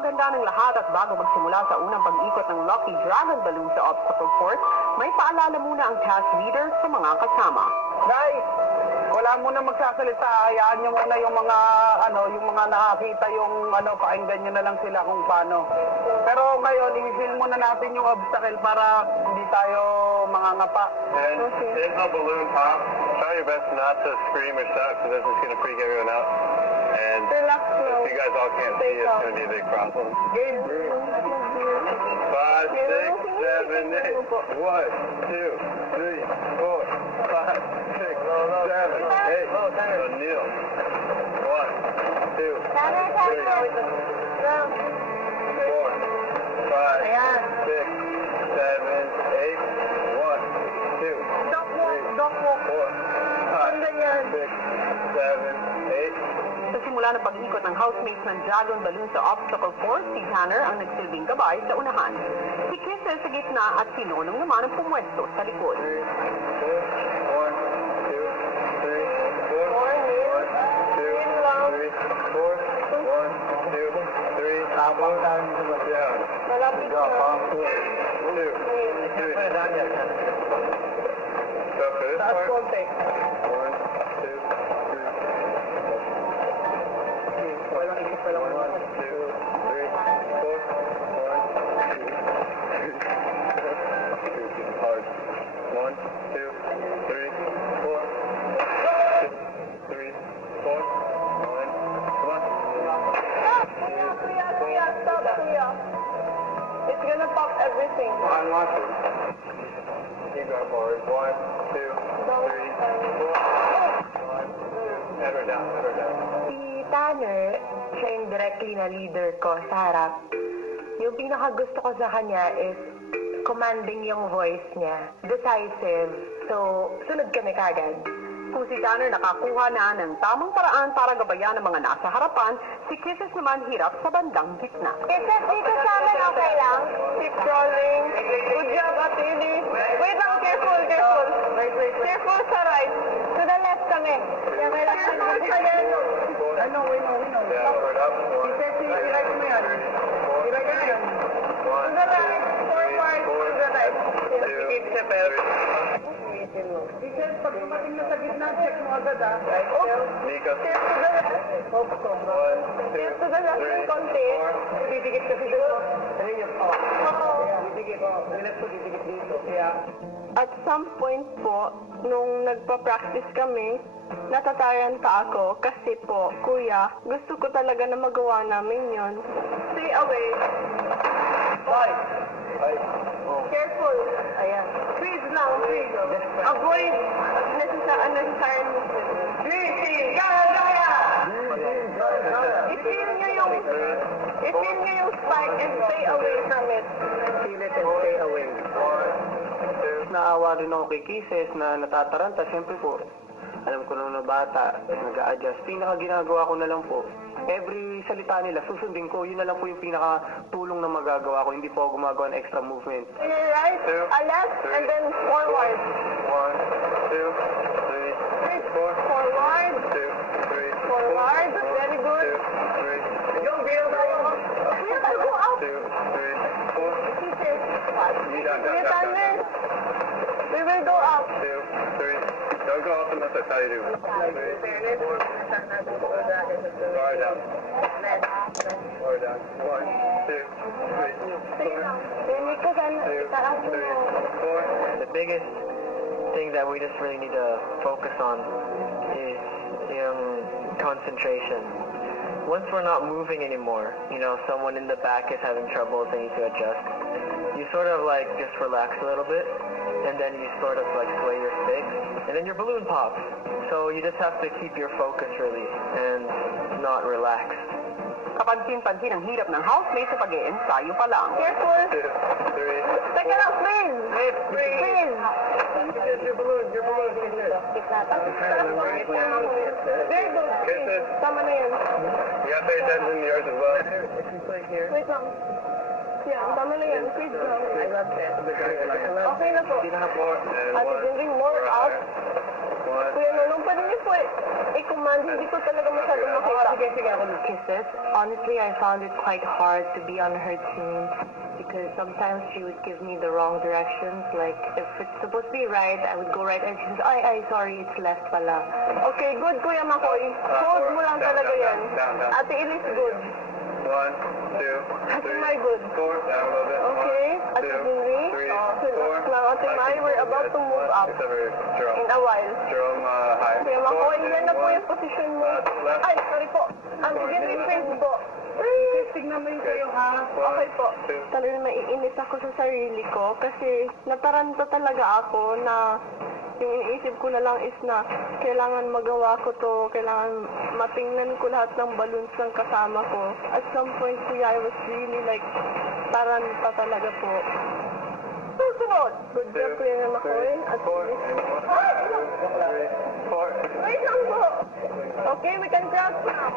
ipaganda ng lahat at bago magsimula sa unang pag-ikot ng Lucky Dragon Balloon sa Obstacle Course, may paalala muna ang task leader sa mga kasama. Nay, wala muna magsasalita. Hayaan niyo muna yung mga nakakita yung pakinggan niyo na lang sila kung paano. Pero ngayon, i-fill muna natin yung obstacle para hindi tayo mangangapa. And if the balloon pops, try your best not to scream or shout because this is going to freak everyone out. And Relax, if you guys all can't see, it's going to be a big problem. Game. 5, 6, 7, 8. 1, 2, 3, 4, 5, 6, 7, 8. So kneel. 1, 2, 3, 4, 5, 6, 7, 8. 1, 2, 3, 4, 5, 6, 7, 8. Sa simula ng pag-ikot ng housemates ng Dragon Balloon sa Obstacle Course, si Tanner ang nagsilbing gabay sa unahan. Si Kisses sa gitna at si Nonong naman ang pumwesto sa likod. 1, 2, 3, 4, 1, 2, 3, 4, 1, 2, 3, 4, 1, 2, 3, down. Malapit na. 2, 3. So for this Taas part, konti. 1, 2, 3. Walang ikip pa lang. 1, 2, 3, 4, 1, 2, 3. Hard. 1, 2, 3, 4, 3, 4, 1. Come on. Kuya, stop, kuya. It's gonna pop everything. I'm watching. You go forward. 1, 2, 3, 4. 1, 2. Ever down, ever down. Si Tanner, siya yung directly na leader ko sa harap. Yung pinakagusto ko sa kanya is commanding yung voice niya. Decisive. So, sunod kami kagad. Kung si Tanner nakakuha na ng tamang paraan para gabayan ng mga nasa harapan, si Kisses naman hirap sa bandang gitna. Kisses, dito sa amin, okay lang? Keep crawling. Good job, Atili. Wait lang, careful, careful. Careful sa right. To the left kami. Careful sa yellow. I know. Downward, up, 1, I-right mo yan. I-right mo yan. 1, To the right. Forward. To the right. 2, 3. Kisses, pag dumating na sa gitna, check mo agad Nico. Step to the left. 1, 2, Step to the left ng konti. 4. Didikit kasi dito. Ano yun? Oo. Didikit. Minat ko didikit dito. Kaya, At some point po, nung nagpa-practice kami, natatayan pa ako kasi po, kuya, gusto ko talaga na magawa namin yon. Stay away. five. Careful. Ayan. Freeze lang, freeze. Avoid unnecessary movement. Breathing. Gaya! I-feel nyo yung spike and stay away from it. Feel it and stay away. Naawa rin ako kay Kisses na natataranta. Siyempre po, alam ko naman na bata, nag-a-adjust. Pinaka ginagawa ko na lang po, every salita nila, susundin ko, yun na lang po yung pinaka tulong na magagawa ko. Hindi po ako gumagawa ng extra movement. To your right, a left, and then forward. 1, 2, 3, 4. Forward. 2, 3. Forward. Very good. 2, 3. Yung bill tayo. Kuya, go out. 2, 3, 4. Kisses. You down, Kuya, down, down, Tanner. down. We will go up. 2, 3. Don't go up unless I tell you to. 3, 4. Far down. Far down. 1, 2, 3, 4. Rinig ko sana. 2, Itaas 3, mo. 4. The biggest thing that we just really need to focus on is concentration. Once we're not moving anymore, someone in the back is having trouble, they need to adjust. You sort of just relax a little bit, and then you sort of sway your stick, and then your balloon pops. So you just have to keep your focus really, and not relax. Kapansin-pansin ang hirap ng housemate sa pag-e-ensayo pa lang. Careful. 2, 3. Teka lang, please. Please. Your balloon. Kisses. Very good. Kisses. Tama na yan. You gotta pay attention to yours as well. Wait lang. Yeah, tama na yan. Please lang. Okay na po. And At 1, bring more out. 1, One. Kuya Nonong, pwede niyo po i-command. Hindi ko talaga masyadong makita. Sige. Kisses. Honestly, I found it quite hard to be on her team because sometimes she would give me the wrong directions. Like, if it's supposed to be right, I would go right and she says, ay, sorry, it's left pala. Okay, good, Kuya Makoy. Hold mo lang talaga yan. Ate Elise, good. 1, 2, Ate 3, Mai, good. 4. Down a little bit. Okay, Ate 2, Jinri. 3, 4. Lang, Ate Mai, we're about to move up Except for Jerome. in a while. Jerome, high. Kuya Makoy, 4, yan na po 1. yung position mo. Left. Ay, sorry po. Begin with face po. Tignan mo yung sa'yo, ha? Okay po. Talagang naiinis ako sa sarili ko kasi nataranta talaga ako na yung iniisip ko na lang is na kailangan magawa ko to, kailangan matingnan ko lahat ng balloons ng kasama ko. At some point, kuya, I was really like, taranta talaga po. Susunod! Good job, Kuya Makoy. At 4, 4. wait lang po! Okay, we can craft now.